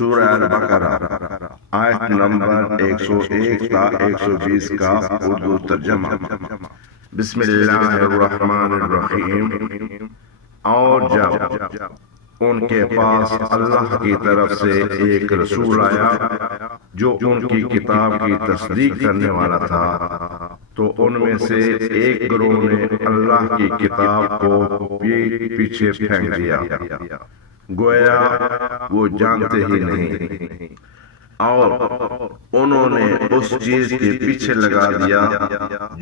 سورہ البقرہ آیت نمبر 101 تا 120 کا اردو ترجمہ۔ بسم اللہ الرحمن الرحیم۔ اور جب ان کے پاس اللہ کی طرف سے ایک رسول آیا جو ان کی کتاب کی تصدیق کرنے والا تھا، تو ان میں سے ایک گروہ نے اللہ کی کتاب کو پیچھے پھینک دیا، گویا وہ جانتے ہی نہیں، اور انہوں نے اس چیز کے پیچھے لگا دیا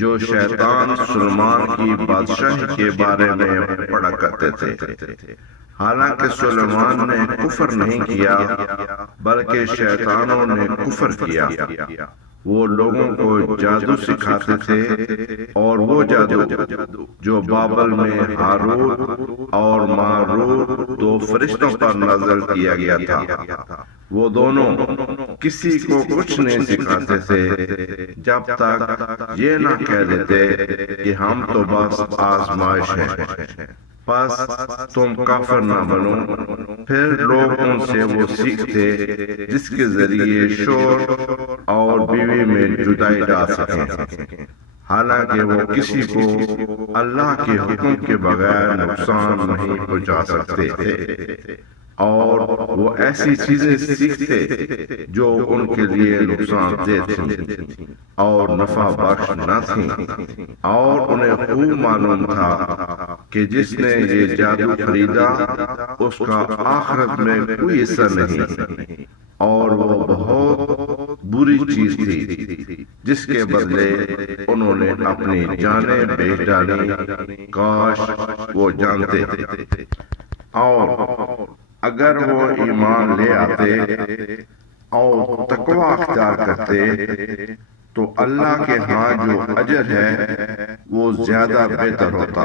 جو شیطان سلیمان کی بادشاہی کے بارے میں پڑھا کرتے تھے۔ حالانکہ سلیمان نے کفر نہیں کیا بلکہ شیطانوں نے کفر کیا۔ وہ لوگوں کو جادو سکھاتے تھے، اور وہ جادو جو بابل میں ہاروت اور ماروت دو فرشتوں پر نازل کیا گیا تھا، وہ دونوں کسی کو کچھ نہیں سکھاتے تھے جب تک یہ نہ کہہ دیتے کہ ہم تو بس آزمائش ہیں، پس تم کافر نہ بنو۔ پھر لوگ ان سے وہ سیکھتے جس کے ذریعے شوہر اور بیوی میں جدائی ڈال سکیں، حالانکہ وہ کسی کو اللہ کے حکم کے بغیر نقصان نہیں پہنچا سکتے تھے، اور وہ ایسی چیزیں سیکھتے جو ان کے لیے نقصان دہ تھیں اور نفع بخش نہ تھیں، اور انہیں خوب معلوم تھا کہ جس نے یہ جادو خریدا اس کا آخرت میں کوئی حصہ نہیں، اور وہ بہت بری چیز تھی جس کے بدلے انہوں نے اپنی جانیں بیچ ڈالی، کاش وہ جانتے۔ اور اگر وہ ایمان لے آتے اور تقوی اختیار کرتے تو اللہ کے ہاں جو اجر ہے وہ زیادہ بہتر ہوتا،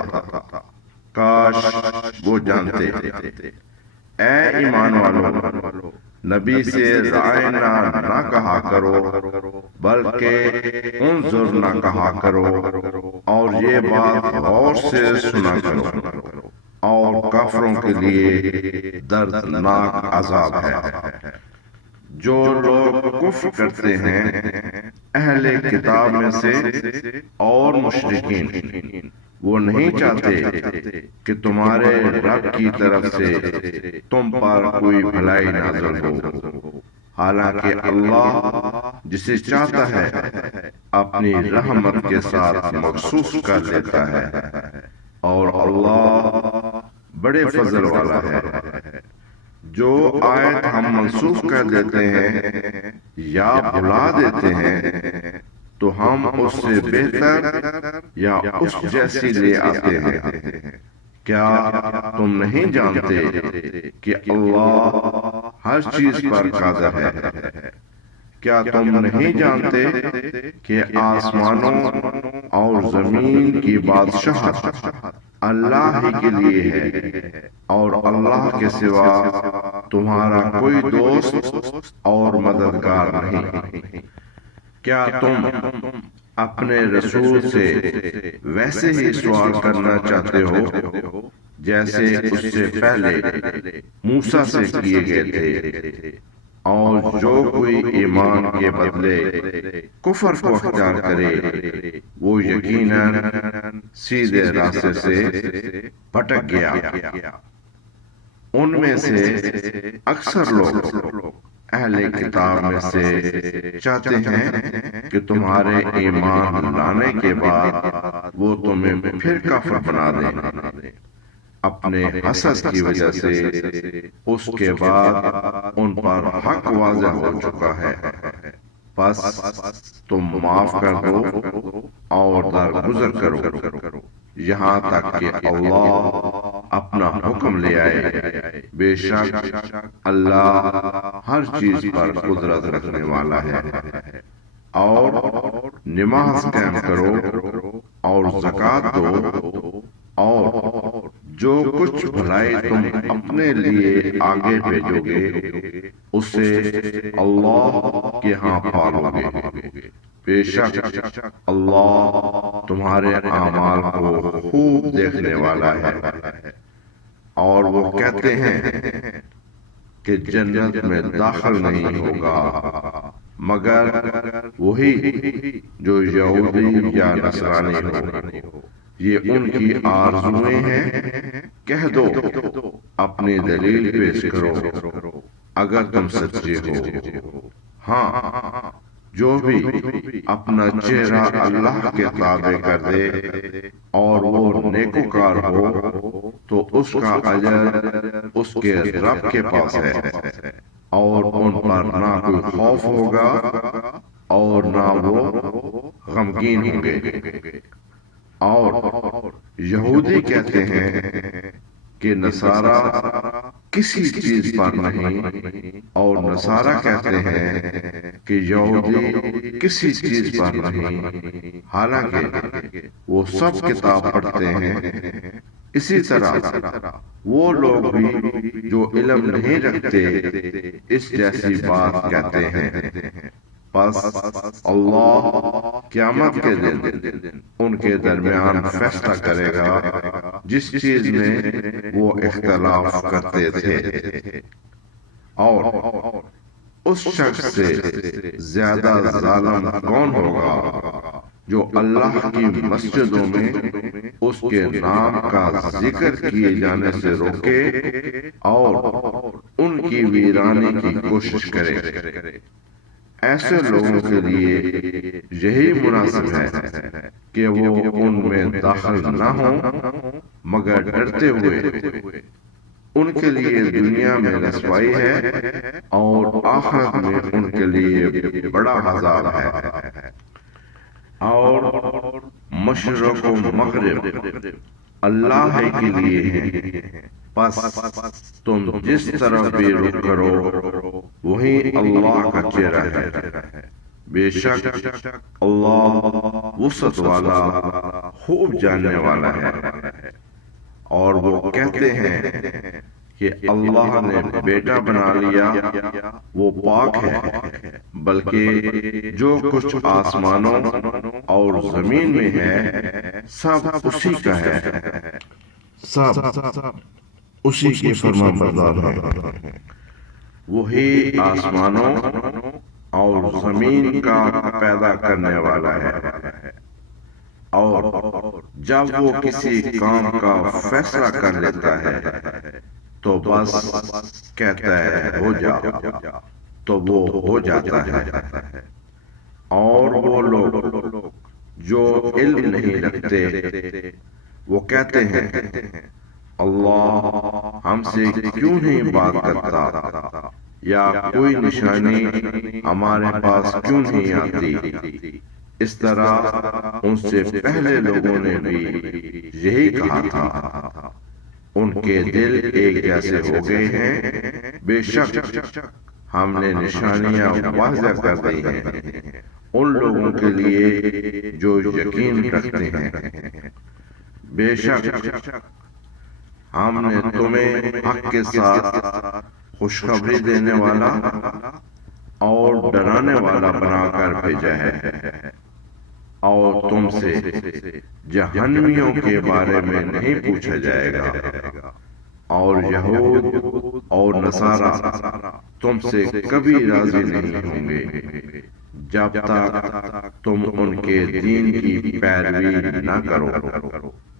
کاش وہ جانتے۔ اے ایمان والو، نبی سے رائنا نہ کہا کرو بلکہ انظر نہ کہا کرو، اور یہ بات غور سے سنا کرو، اور کافروں کے لیے دردناک عذاب ہے۔ جو لوگ کفر کرتے ہیں اہل کتاب میں سے اور مشرکین، وہ نہیں چاہتے کہ تمہارے رب کی طرف سے تم پر کوئی بھلائی نازل ہو، حالانکہ اللہ جسے چاہتا ہے اپنی رحمت کے ساتھ مخصوص کر لیتا ہے، اور اللہ بڑے فضل والا ہے۔ جو آیت ہم منسوخ کر دیتے ہیں یا بھلا دیتے ہیں تو ہم اس سے بہتر یا اس جیسی لے آتے ہیں۔ کیا تم نہیں جانتے کہ اللہ ہر چیز پر قادر ہے؟ کیا تم نہیں جانتے کہ آسمانوں اور زمین کی بادشاہت اللہ ہی کے لیے ہے، اور اللہ کے سوا تمہارا کوئی دوست اور مددگار نہیں؟ کیا تم اپنے رسول سے ویسے ہی سوال کرنا چاہتے ہو جیسے اس سے پہلے موسیٰ سے کیے گئے تھے؟ اور جو کوئی ایمان کے بدلے کفر کو اختیار کرے وہ یقیناً سیدھے راستے سے بھٹک گیا۔ ان میں سے اکثر لوگ اہل کتاب میں سے چاہتے ہیں کہ تمہارے ایمان لانے کے بعد وہ تمہیں پھر کافر بنا دیں، اپنے حسد کی وجہ سے اس کے بعد ان پر حق واضح ہو چکا ہے، پس تم معاف کر دو اور درگزر کرو یہاں تک کہ اللہ اپنا حکم لے آئے۔ بے شک اللہ ہر چیز پر قدرت رکھنے والا ہے۔ اور نماز قائم کرو اور زکوٰۃ دو، اور جو کچھ بھلائی تم اپنے لیے آگے بھیجو گے اسے اللہ کے ہاں پالو گے۔ بے شک اللہ تمہارے اعمال کو خوب دیکھنے والا ہے۔ اور وہ کہتے ہیں کہ جنت میں داخل نہیں ہوگا مگر وہی جو یہودی یا نصرانی ہو۔ یہ ان کی آرزویں ہیں۔ کہہ دو اپنی دلیل پیش کرو اگر تم سچے ہو۔ ہاں، جو بھی اپنا چہرہ اللہ کے تابع کر دے اور وہ نیکوکار ہو تو اس کا اجر اس کے رب کے پاس ہے، اور ان پر نہ کوئی خوف ہوگا اور نہ وہ غمگین ہوں گے۔ اور یہودی کہتے ہیں کہ نصارہ کسی چیز پر نہیں، اور نصارہ کہتے ہیں کہ یہودی کسی چیز پر نہیں، حالانکہ وہ سب کتاب پڑھتے ہیں۔ اسی طرح وہ لوگ بھی جو علم نہیں رکھتے اس جیسی بات کہتے ہیں۔ پس اللہ قیامت کے دن ان کے درمیان فیصلہ کرے گا جس چیز میں وہ اختلاف کرتے تھے، اور اس شخص سے زیادہ ظالم کون ہوگا جو اللہ کی مسجدوں میں اس کے نام کا ذکر کیے جانے سے روکے اور ان کی ویرانی کی کوشش کرے۔ ایسے لوگوں کے لیے یہی مناسب ہے کہ وہ ان میں داخل نہ ہوں مگر ڈرتے ہوئے۔ ان کے لیے دنیا میں رسوائی ہے اور آخرت میں ان کے لیے بڑا عذاب ہے۔ اور مشرق و مغرب اللہ کے لیے ہیں، پس تم جس طرف بھی رخ کرو وہی اللہ کا چہرہ ہے۔ بے شک اللہ وسعت والا، خوب جاننے والا ہے۔ اور وہ کہتے ہیں کہ اللہ نے بیٹا بنا لیا، وہ پاک ہے، بلکہ جو کچھ آسمانوں اور زمین میں ہے سب اسی کا ہے، سب اسی کی فرما بردار ہے۔ وہی آسمانوں اور زمین کا پیدا کرنے والا ہے، اور جب وہ کسی کام کا فیصلہ کر لیتا ہے تو بس کہتا ہے ہو جا، تو وہ ہو جاتا ہے۔ اور وہ لوگ جو علم نہیں رکھتے وہ کہتے ہیں اللہ ہم سے کیوں نہیں بات کرتا، یا کوئی نشانی ہمارے پاس کیوں نہیں آتی۔ اس طرح ان سے پہلے لوگوں نے بھی یہی کہا تھا، ان کے دل ایک جیسے ہو گئے ہیں۔ بے شک ہم نے نشانیاں واضح کر دی ہیں ان لوگوں کے لیے جو یقین رکھتے ہیں۔ بے شک ہم نے تمہیں حق کے ساتھ خوشخبری دینے والا اور ڈرانے والا بنا کر بھیجا ہے، اور تم سے جہنمیوں کے بارے میں نہیں پوچھا جائے گا۔ اور یہود اور نصارہ تم سے کبھی راضی نہیں ہوں گے جب تک تم ان کے دین کی پیروی نہ کرو۔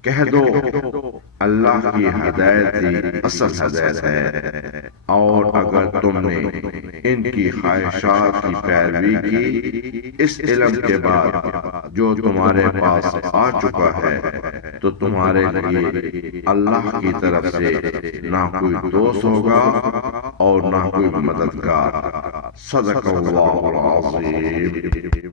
کہہ دو اللہ کی ہدایت ہی اصل ہدایت ہے، اور اگر تم نے ان کی خواہشات کی پیروی کی اس علم کے بعد جو تمہارے پاس آ چکا ہے تو تمہارے لیے اللہ کی طرف سے نہ کوئی دوست ہوگا اور نہ کوئی مددگار۔ صدق اللہ العظیم۔